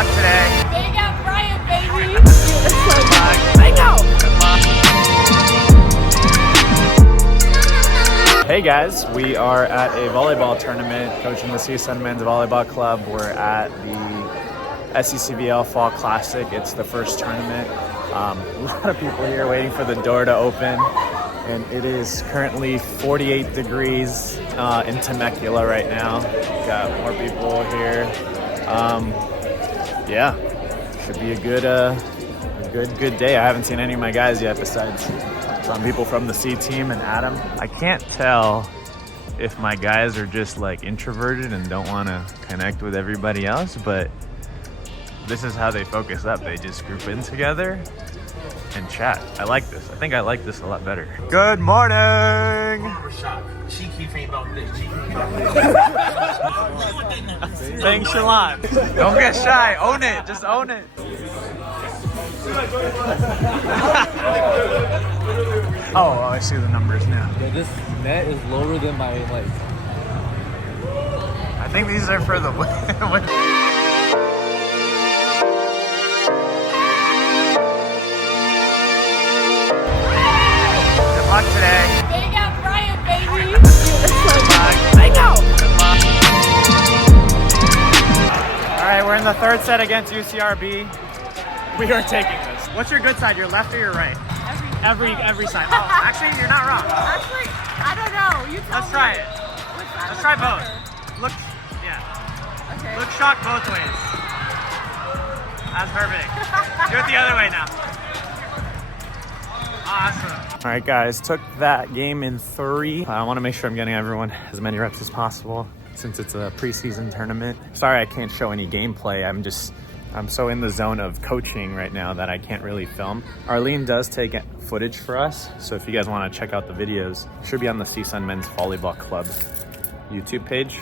luck today. They got Brian, baby. Good luck. I know. Good luck. Hey guys, we are at a volleyball tournament coaching the CSUN Men's Volleyball Club. We're at the SCCVL Fall Classic. It's the first tournament. A lot of people here waiting for the door to open. And it is currently 48 degrees in Temecula right now. Got more people here. Yeah, should be a good day. I haven't seen any of my guys yet besides some people from the C team and Adam. I can't tell if my guys are just like introverted and don't want to connect with everybody else, but this is how they focus up. They just group in together and chat. I like this. I think I like this a lot better. Good morning! Thanks, Shalon. Don't get shy. Own it. Just own it. Oh, I see the numbers now. Yeah, this net is lower than my like. I think these are for the Good luck today. They got Brian, baby. Good luck. I know. Good luck. All right, we're in the third set against UCRB. We are taking this. What's your good side? Your left or your right? Every side. Oh, actually, you're not wrong. Actually, I don't know. You tell Let's try it. Let's try both. Look, yeah. Okay. Look shocked both ways. That's perfect. Do it the other way now. Awesome. All right, guys, took that game in 3. I want to make sure I'm getting everyone as many reps as possible since it's a preseason tournament. Sorry I can't show any gameplay. I'm so in the zone of coaching right now that I can't really film. Arlene does take footage for us, so if you guys want to check out the videos, it should be on the CSUN Men's Volleyball Club YouTube page.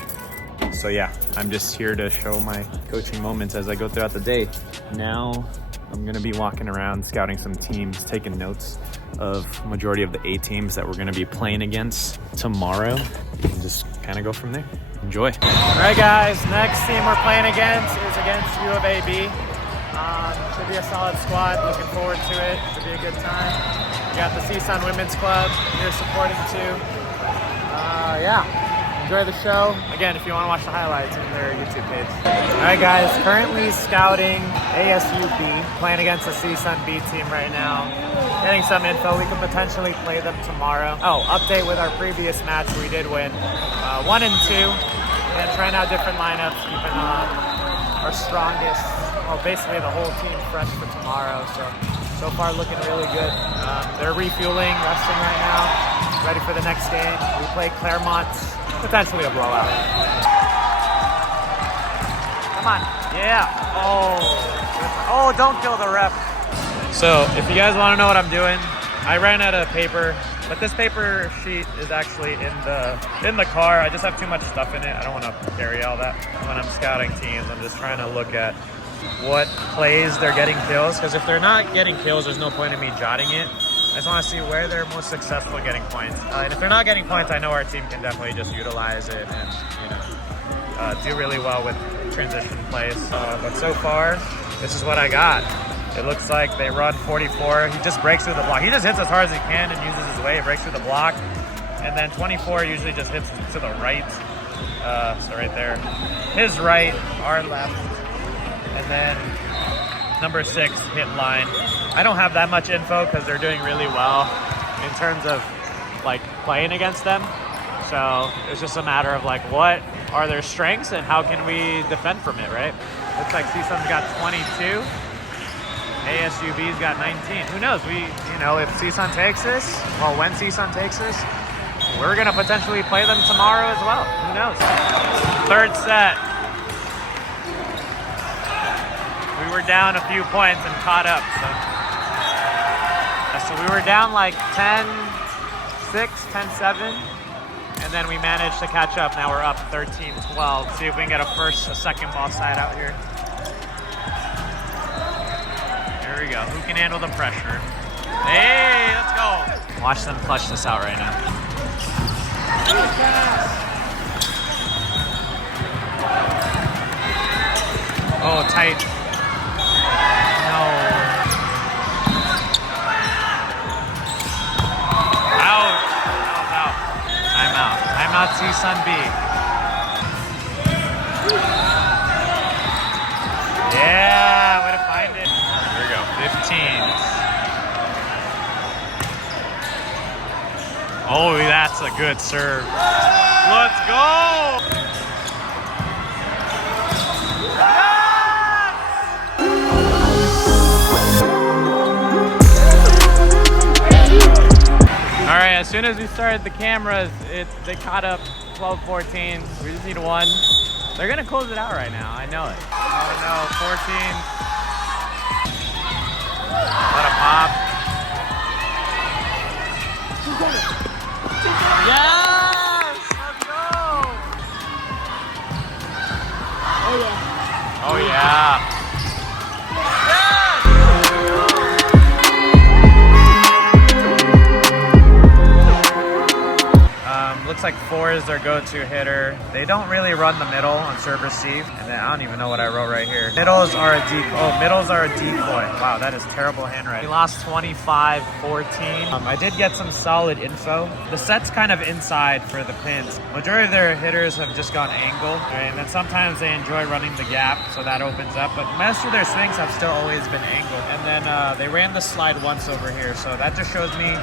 So yeah, I'm just here to show my coaching moments as I go throughout the day. Now I'm gonna be walking around, scouting some teams, taking notes of majority of the A teams that we're gonna be playing against tomorrow, and just kind of go from there. Enjoy. All right, guys, next team we're playing against is against U of AB. Should be a solid squad. Looking forward to it. Should be a good time. We got the CSUN Women's Club here supporting too. Yeah, enjoy the show. Again, if you want to watch the highlights in their YouTube page. All right, guys, currently scouting ASUB, playing against the CSUN B team right now. Getting some info. We could potentially play them tomorrow. Oh, update with our previous match. We did win 1 and 2. And trying out different lineups, keeping our strongest, well, basically the whole team fresh for tomorrow. So far looking really good. They're refueling, resting right now, ready for the next game. We play Claremont, potentially a blowout. Come on, yeah. Oh, don't kill the ref. So if you guys want to know what I'm doing, I ran out of paper, but this paper sheet is actually in the car. I just have too much stuff in it. I don't want to carry all that. When I'm scouting teams, I'm just trying to look at what plays they're getting kills, because if they're not getting kills, there's no point in me jotting it. I just want to see where they're most successful getting points. And if they're not getting points, I know our team can definitely just utilize it and do really well with transition plays. But so far, this is what I got. It looks like they run 44. He just breaks through the block. He just hits as hard as he can and uses his weight, breaks through the block. And then 24 usually just hits to the right. So right there. His right, our left. And then number 6 hit line. I don't have that much info because they're doing really well in terms of like playing against them. So it's just a matter of like what are their strengths and how can we defend from it, right? Looks like CSUN's got 22. ASUB's got 19. Who knows? If CSUN takes this, well, when CSUN takes this, we're gonna potentially play them tomorrow as well. Who knows? Third set. We were down a few points and caught up. So we were down like 10-6, 10-7, and then we managed to catch up. Now we're up 13-12. See if we can get a second ball side out here. There we go. Who can handle the pressure? Hey, let's go. Watch them clutch this out right now. Oh, tight. not CSUN B. Yeah, way to find it. Here we go, 15. Oh, that's a good serve. Let's go! All right, as soon as we started the cameras, they caught up 12-14. We just need one. They're gonna close it out right now, I know it. Oh no, 14. Let it pop. Yes! Let's go! Oh yeah. Oh yeah. Looks like 4 is their go-to hitter. They don't really run the middle on serve receive. And then I don't even know what I wrote right here. Middles are a decoy. Oh, middles are a decoy. Wow, that is terrible handwriting. We lost 25-14. I did get some solid info. The set's kind of inside for the pins. Majority of their hitters have just gone angle. Right? And then sometimes they enjoy running the gap, so that opens up. But most of their swings have still always been angled. And then they ran the slide once over here. So that just shows me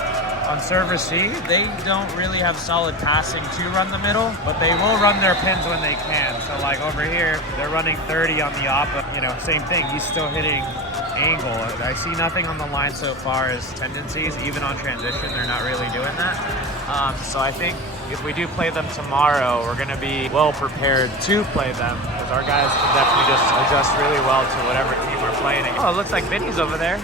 on serve receive, they don't really have solid passing to run the middle, but they will run their pins when they can. So like over here, they're running 30 on the op, but you know, same thing, he's still hitting angle. I see nothing on the line so far as tendencies, even on transition, they're not really doing that. So I think if we do play them tomorrow, we're gonna be well prepared to play them, because our guys can definitely just adjust really well to whatever team we're playing against. Oh, it looks like Vinny's over there.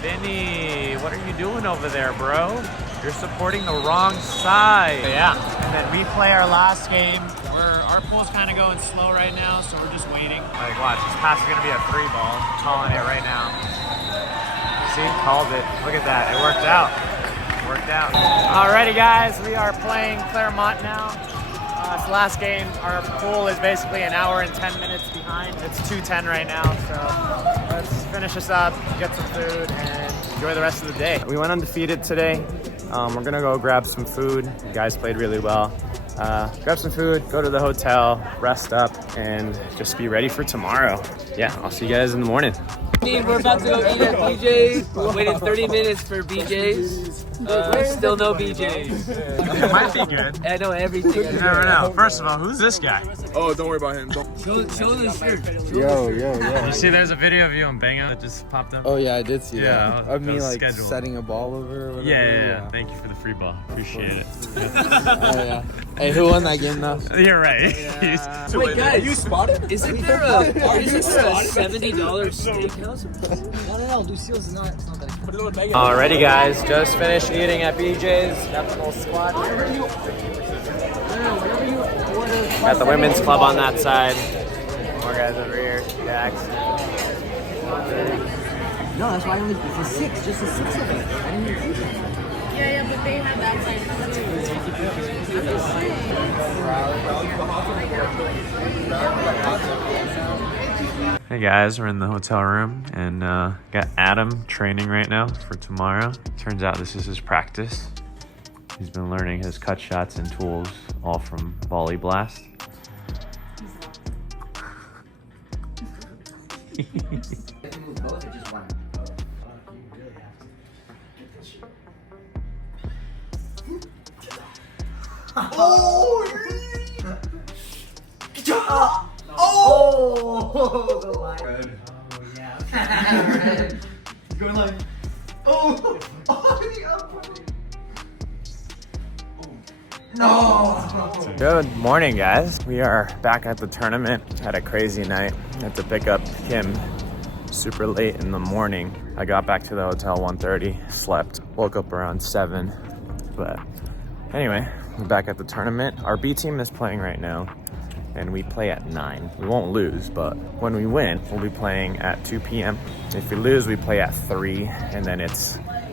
Vinny, what are you doing over there, bro? You're supporting the wrong side. Yeah. And then we play our last game. Our pool's kind of going slow right now, so we're just waiting. Like, watch, this pass is gonna be a 3-ball. I'm calling it right now. See, called it. Look at that, it worked out. It worked out. Alrighty, guys, we are playing Claremont now. It's the last game. Our pool is basically an hour and 10 minutes behind. It's 2:10 right now, so let's finish this up, get some food, and enjoy the rest of the day. We went undefeated today. We're gonna go grab some food. The guys played really well. Grab some food, go to the hotel, rest up, and just be ready for tomorrow. Yeah, I'll see you guys in the morning. We're about to go eat at BJ's. We waited 30 minutes for BJ's. Still no BJ's. It might be good. I know everything. You never know. First of all, who's this guy? Oh, don't worry about him. Show the shirt. Yo. You see, there's a video of you on Bang Out that just popped up. Oh yeah, I did see Yeah, that. Of me that was like scheduled. setting a ball over or whatever. Yeah. Thank you for the free ball. Appreciate it. Oh yeah. Hey, who won that game though? You're right. Wait, guys, you spotted? Isn't there a $70 steakhouse? No, Lucille's not. It's not that. Alrighty, guys, just finished eating at BJ's. Got the whole squad here. Got the women's club on that side. More guys over here. Dax. No, that's why it's a 6, just a 6 of it. I didn't even see that. Yeah, but they have that side Hey guys, we're in the hotel room and got Adam training right now for tomorrow. Turns out this is his practice. He's been learning his cut shots and tools all from Volley Blast. Going like, oh, no. Good morning, guys. We are back at the tournament. Had a crazy night. Had to pick up Kim super late in the morning. I got back to the hotel 1:30, slept, woke up around 7. But anyway, we're back at the tournament. Our B team is playing right now, and we play at 9. We won't lose, but when we win, we'll be playing at 2 p.m. If we lose, we play at 3, and then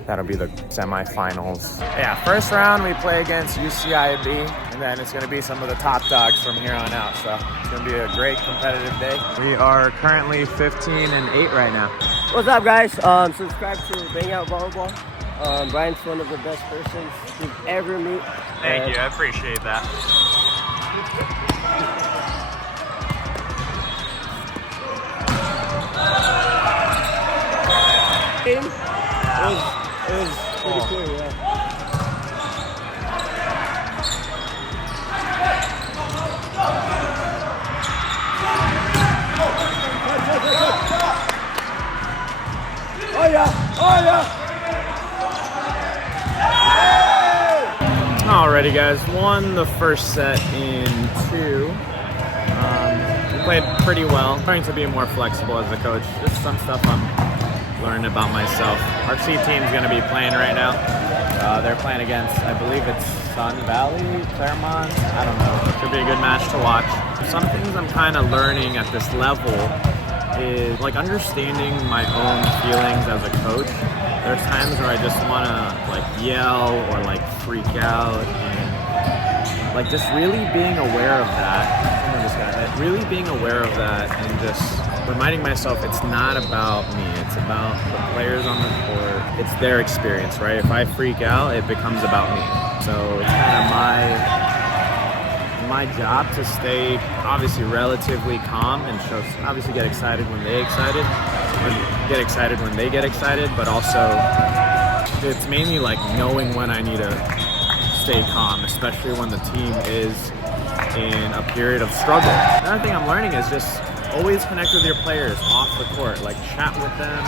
that'll be the semifinals. Yeah, first round we play against UCIB, and then it's gonna be some of the top dogs from here on out. So it's gonna be a great competitive day. We are currently 15-8 right now. What's up, guys? Subscribe to Bang Out Volleyball. Brian's one of the best persons you've ever met. Thank you, I appreciate that. It was pretty cool, yeah. Oh yeah! Oh yeah! Alrighty guys, won the first set in 2. We played pretty well. Trying to be more flexible as a coach. Just some stuff I'm learning about myself. Our C team's gonna be playing right now. They're playing against, I believe it's Sun Valley, Claremont. I don't know. It should be a good match to watch. Some things I'm kind of learning at this level is like understanding my own feelings as a coach. There's times where I just want to like yell or like freak out, and like just really being aware of that. Really being aware of that and just reminding myself it's not about me. It's about the players on the court. It's their experience, right? If I freak out, it becomes about me. So it's kind of my job to stay obviously relatively calm and obviously get excited when they get excited when they get excited, but also it's mainly like knowing when I need to stay calm, especially when the team is in a period of struggle. Another thing I'm learning is just always connect with your players off the court, like chat with them,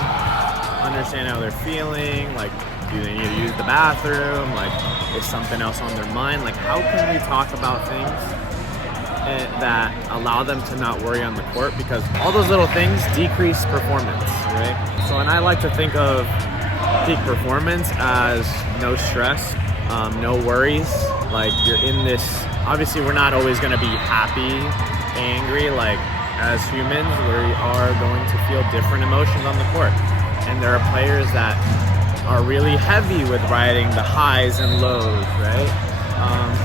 understand how they're feeling, like do they need to use the bathroom, like is something else on their mind, like how can we talk about things that allow them to not worry on the court, because all those little things decrease performance, right? So, and I like to think of peak performance as no stress, no worries, like you're in this, obviously we're not always going to be happy, angry, like as humans we are going to feel different emotions on the court, and there are players that are really heavy with riding the highs and lows, right?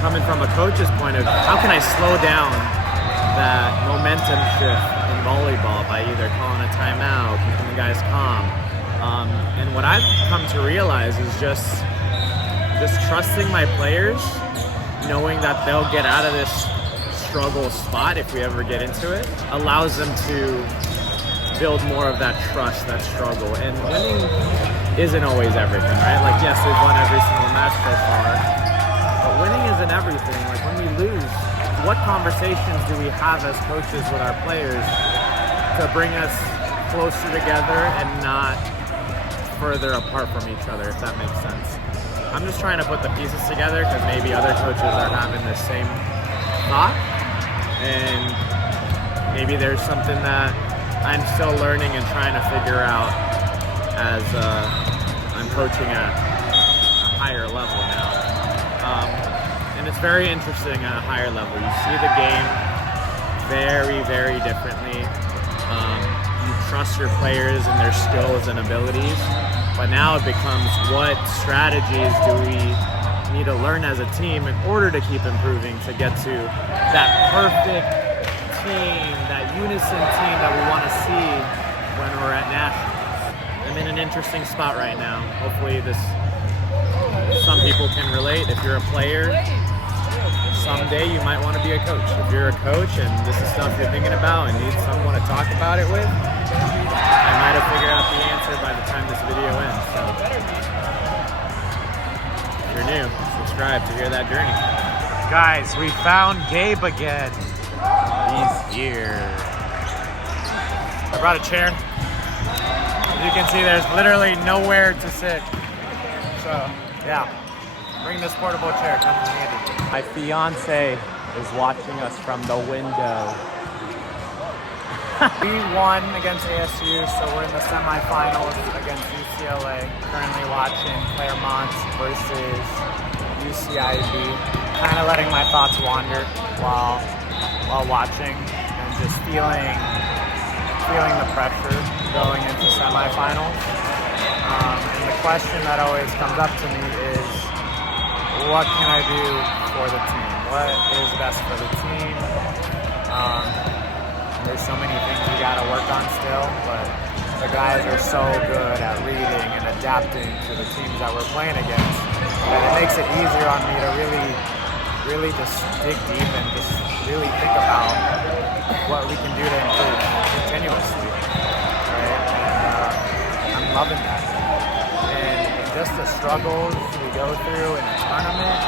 Coming from a coach's point of view, how can I slow down that momentum shift in volleyball by either calling a timeout, keeping the guys calm? And what I've come to realize is just trusting my players, knowing that they'll get out of this struggle spot if we ever get into it, allows them to build more of that trust, that struggle. And winning isn't always everything, right? Like, yes, we've won every single match so far, but winning isn't everything. Like, when we lose, what conversations do we have as coaches with our players to bring us closer together and not further apart from each other, if that makes sense? I'm just trying to put the pieces together because maybe other coaches are having the same thought, and maybe there's something that I'm still learning and trying to figure out as I'm coaching at a higher level now. And it's very interesting at a higher level. You see the game very, very differently. You trust your players and their skills and abilities, but now it becomes what strategies do we need to learn as a team in order to keep improving to get to that perfect team, that unison team that we want to see when we're at nationals. I'm in an interesting spot right now. Hopefully some people can relate. If you're a player, someday you might want to be a coach. If you're a coach and this is stuff you're thinking about and need someone to talk about it with, I might have figured out the answer by the time this video ends. So if you're new, subscribe to hear that journey. Guys, we found Gabe again. He's here. I brought a chair. As you can see, there's literally nowhere to sit. So, yeah. Bring this portable chair, comes in handy. My fiance is watching us from the window. We won against ASU, so we're in the semifinals against UCLA. Currently watching Claremont versus UCIB. Kind of letting my thoughts wander while watching and just feeling the pressure going into semifinals. And the question that always comes up to me is, what can I do for the team? What is best for the team? There's so many things we gotta work on still, but the guys are so good at reading and adapting to the teams that we're playing against that it makes it easier on me to really just dig deep and just really think about what we can do to improve continuously, right? And I'm loving that. And just the struggles we go through in the tournament,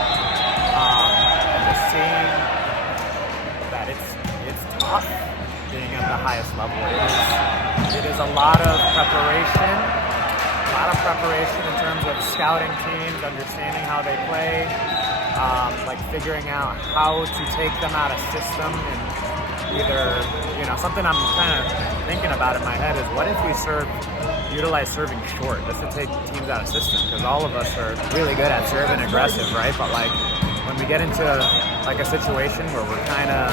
and just seeing that it's tough being at the highest level. It is a lot of preparation in terms of scouting teams, understanding how they play, like figuring out how to take them out of system, and either, something I'm kind of thinking about in my head is what if we utilize serving short just to take teams out of system, because all of us are really good at serving aggressive, right? But like when we get into like a situation where we're kind of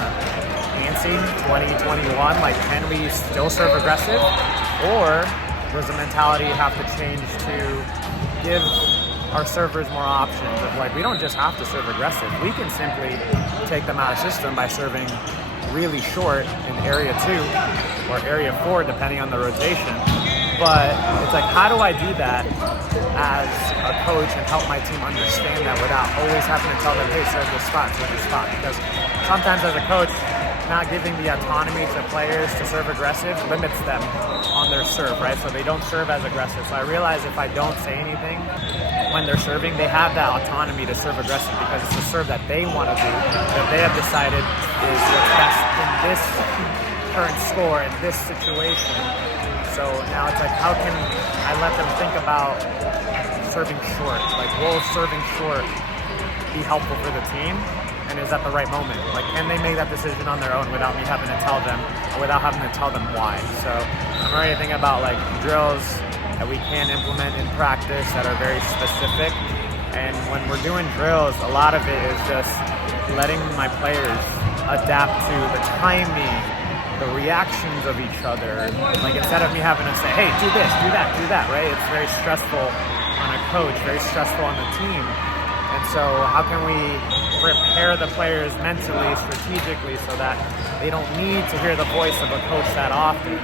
antsy, 2021, like can we still serve aggressive, or does the mentality have to change to give our servers more options of like, we don't just have to serve aggressive. We can simply take them out of system by serving really short in area 2 or area 4, depending on the rotation. But it's like, how do I do that as a coach and help my team understand that without always having to tell them, hey, serve this spot. Because sometimes as a coach, not giving the autonomy to players to serve aggressive limits them on their serve, right? So they don't serve as aggressive. So I realize if I don't say anything when they're serving, they have that autonomy to serve aggressive because it's a serve that they want to do, that they have decided is what's best in this current score, in this situation. So now it's like, how can I let them think about serving short? Like, will serving short be helpful for the team? And is that the right moment? Like, can they make that decision on their own without me having to tell them, or without having to tell them why? So I'm already thinking about like drills that we can implement in practice that are very specific. And when we're doing drills, a lot of it is just letting my players adapt to the timing, the reactions of each other. Like, instead of me having to say, hey, do this, do that, right? It's very stressful on a coach, very stressful on the team. And so how can we prepare the players mentally, strategically, so that they don't need to hear the voice of a coach that often,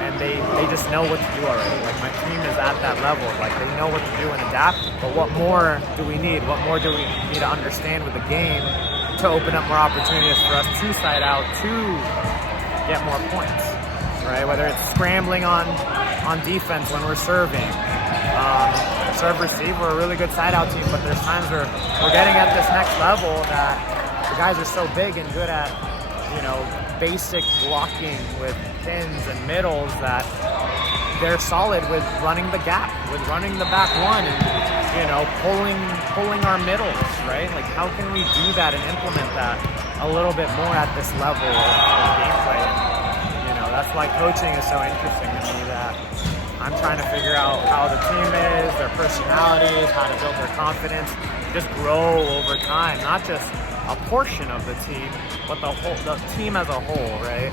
and they just know what to do already. Like, my team is at that level. Like, they know what to do and adapt, but what more do we need? What more do we need to understand with the game to open up more opportunities for us to side out to get more points, right? Whether it's scrambling on defense when we're serving, serve receive, we're a really good side out team, but there's times where we're getting at this next level that the guys are so big and good at, basic blocking with pins and middles that they're solid with running the gap, with running the back one, and pulling our middles, right? Like, how can we do that and implement that a little bit more at this level of gameplay? And, that's why coaching is so interesting to me, that I'm trying to figure out how the team is, their personalities, how to build their confidence, just grow over time, not just a portion of the team, but the team as a whole, right?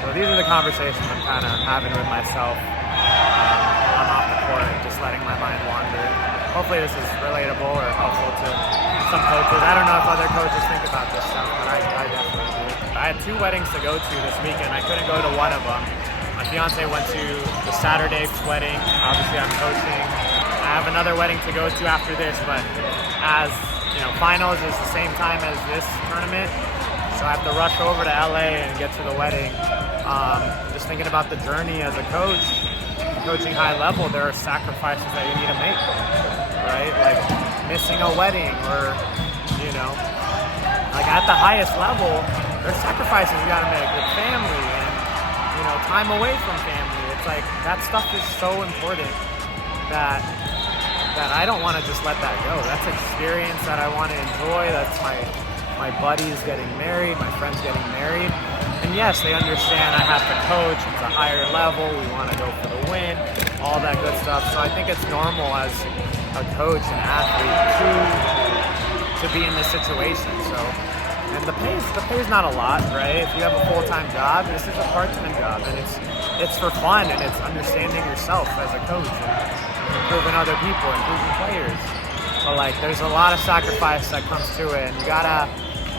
So these are the conversations I'm kind of having with myself on off the court, just letting my mind wander. Hopefully this is relatable or helpful to some coaches. I don't know if other coaches think about this stuff, but I definitely do. I had 2 weddings to go to this weekend. I couldn't go to one of them. My fiance went to the Saturday wedding. Obviously, I'm coaching. I have another wedding to go to after this, but as finals is the same time as this tournament, so I have to rush over to LA and get to the wedding. Just thinking about the journey as a coach, coaching high level, there are sacrifices that you need to make, right? Like missing a wedding, or like at the highest level, there's sacrifices you got to make with family and time away from family. It's like that stuff is so important that I don't want to just let that go. That's experience that I want to enjoy. That's my buddies getting married, my friends getting married. And yes, they understand I have to coach. It's a higher level. We want to go for the win, all that good stuff. So I think it's normal as a coach and athlete to be in this situation. So, and the pay's not a lot, right? If you have a full-time job, this is a part-time job, and it's for fun, and it's understanding yourself as a coach and improving other people, improving players. But like, there's a lot of sacrifice that comes to it, and you gotta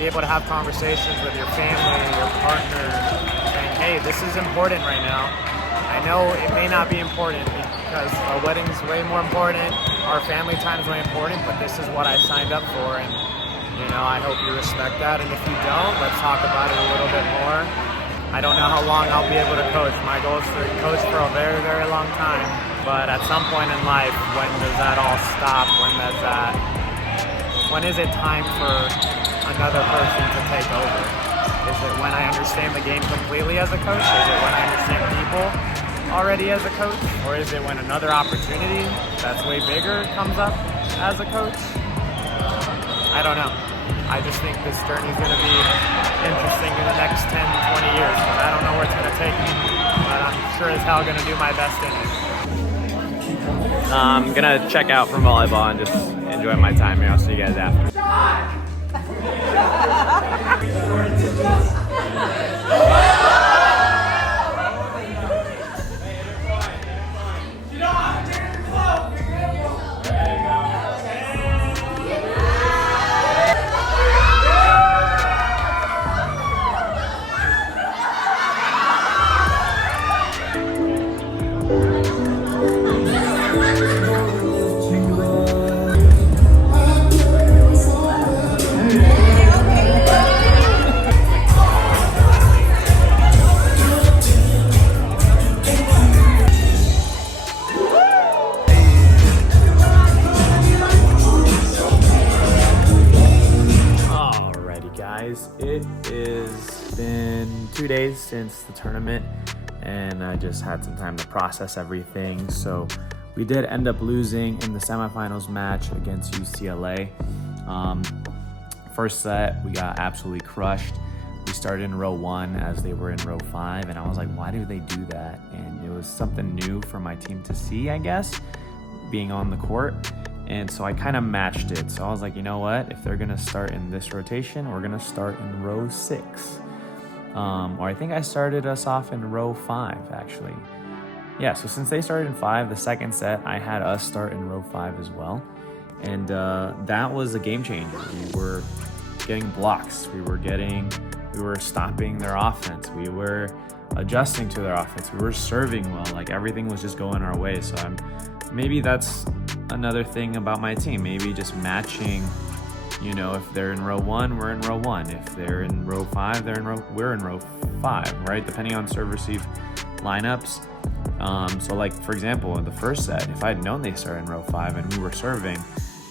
be able to have conversations with your family, your partner, saying, hey, this is important right now. I know it may not be important because our wedding's way more important, our family time's way important, but this is what I signed up for, and you know, I hope you respect that. And if you don't, let's talk about it a little bit more. I don't know how long I'll be able to coach. My goal is to coach for a very, very long time. But at some point in life, when does that all stop? When is it time for another person to take over? Is it when I understand the game completely as a coach? Is it when I understand people already as a coach? Or is it when another opportunity that's way bigger comes up as a coach? I don't know. I just think this journey is going to be interesting in the next 10, 20 years. But I don't know where it's going to take me. But I'm sure as hell going to do my best in it. I'm going to check out from volleyball and just enjoy my time here. I'll see you guys after. It has been 2 days since the tournament and I just had some time to process everything. So we did end up losing in the semifinals match against UCLA. First set, we got absolutely crushed. We started in row 1 as they were in row 5, and I was like, why do they do that? And it was something new for my team to see, I guess, being on the court. And so I kind of matched it. So I was like, you know what? If they're going to start in this rotation, we're going to start in row 6. Or I think I started us off in row 5, actually. Yeah, so since they started in 5, the second set, I had us start in row 5 as well. And that was a game changer. We were getting blocks. We were stopping their offense. We were adjusting to their offense. We were serving well. Like, everything was just going our way. So maybe that's another thing about my team. Maybe just matching, you know, if they're in row 1, we're in row 1. If they're in row 5, we're in row 5, right? Depending on serve receive lineups. So like, for example, in the first set, if I had known they started in row 5 and we were serving,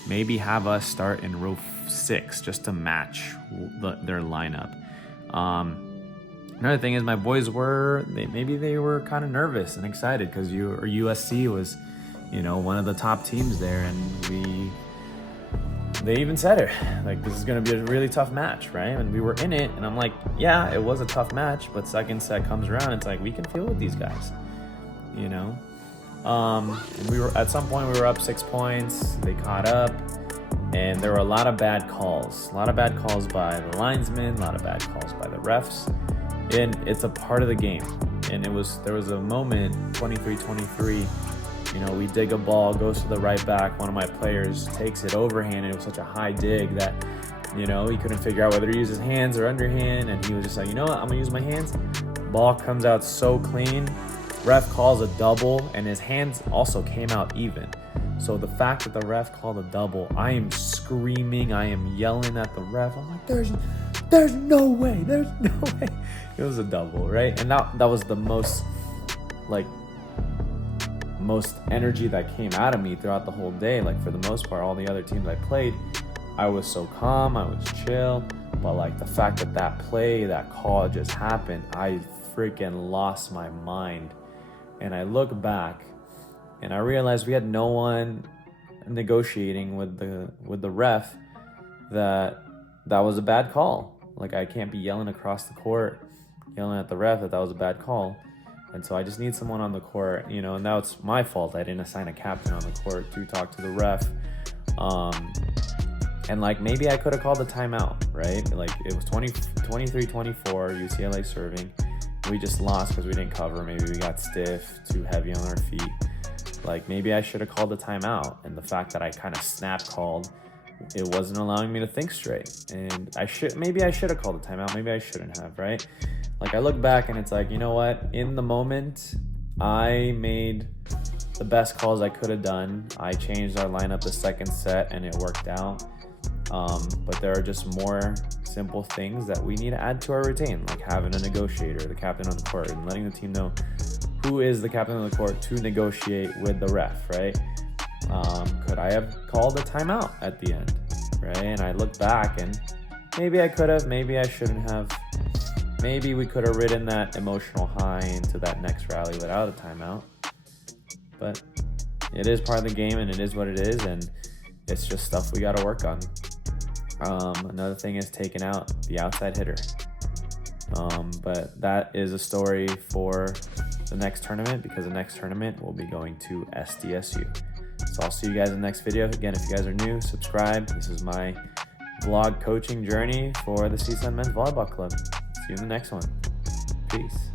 maybe have us start in row 6 just to match their lineup. Another thing is my boys maybe they were kind of nervous and excited because USC was, you know, one of the top teams there, and they even said it, like, this is going to be a really tough match, right? And we were in it, and I'm like, yeah, it was a tough match, but second set comes around, it's like, we can feel with these guys, you know? And we were, at some point, we were up 6 points, they caught up, and there were a lot of bad calls. A lot of bad calls by the linesmen, a lot of bad calls by the refs, and it's a part of the game. And there was a moment, 23-23, you know, we dig a ball, goes to the right back. One of my players takes it overhand, and it was such a high dig that, you know, he couldn't figure out whether to use his hands or underhand, and he was just like, you know what, I'm gonna use my hands. Ball comes out so clean. Ref calls a double, and his hands also came out even. So the fact that the ref called a double, I am screaming, I am yelling at the ref. I'm like, there's no way, there's no way. It was a double, right? And that was the most energy that came out of me throughout the whole day. Like, for the most part, all the other teams I played, I was so calm, I was chill, but like the fact that call just happened, I freaking lost my mind. And I look back and I realized we had no one negotiating with the ref that was a bad call. Like, I can't be yelling across the court, yelling at the ref that was a bad call. And so I just need someone on the court, you know, and now it's my fault. I didn't assign a captain on the court to talk to the ref. And like, maybe I could have called a timeout, right? Like, it was 23-24, UCLA serving. We just lost because we didn't cover. Maybe we got stiff, too heavy on our feet. Like, maybe I should have called a timeout. And the fact that I kind of snap called, it wasn't allowing me to think straight. And maybe I should have called a timeout. Maybe I shouldn't have, right? Like, I look back and it's like, you know what? In the moment, I made the best calls I could have done. I changed our lineup the second set and it worked out. But there are just more simple things that we need to add to our routine, like having a negotiator, the captain on the court, and letting the team know who is the captain on the court to negotiate with the ref, right? Could I have called a timeout at the end, right? And I look back and maybe I could have, maybe I shouldn't have. Maybe we could have ridden that emotional high into that next rally without a timeout. But it is part of the game and it is what it is, and it's just stuff we got to work on. Another thing is taking out the outside hitter. But that is a story for the next tournament, because the next tournament will be going to SDSU. So I'll see you guys in the next video. Again, if you guys are new, subscribe. This is my vlog coaching journey for the CSUN Men's Volleyball Club. See you in the next one. Peace.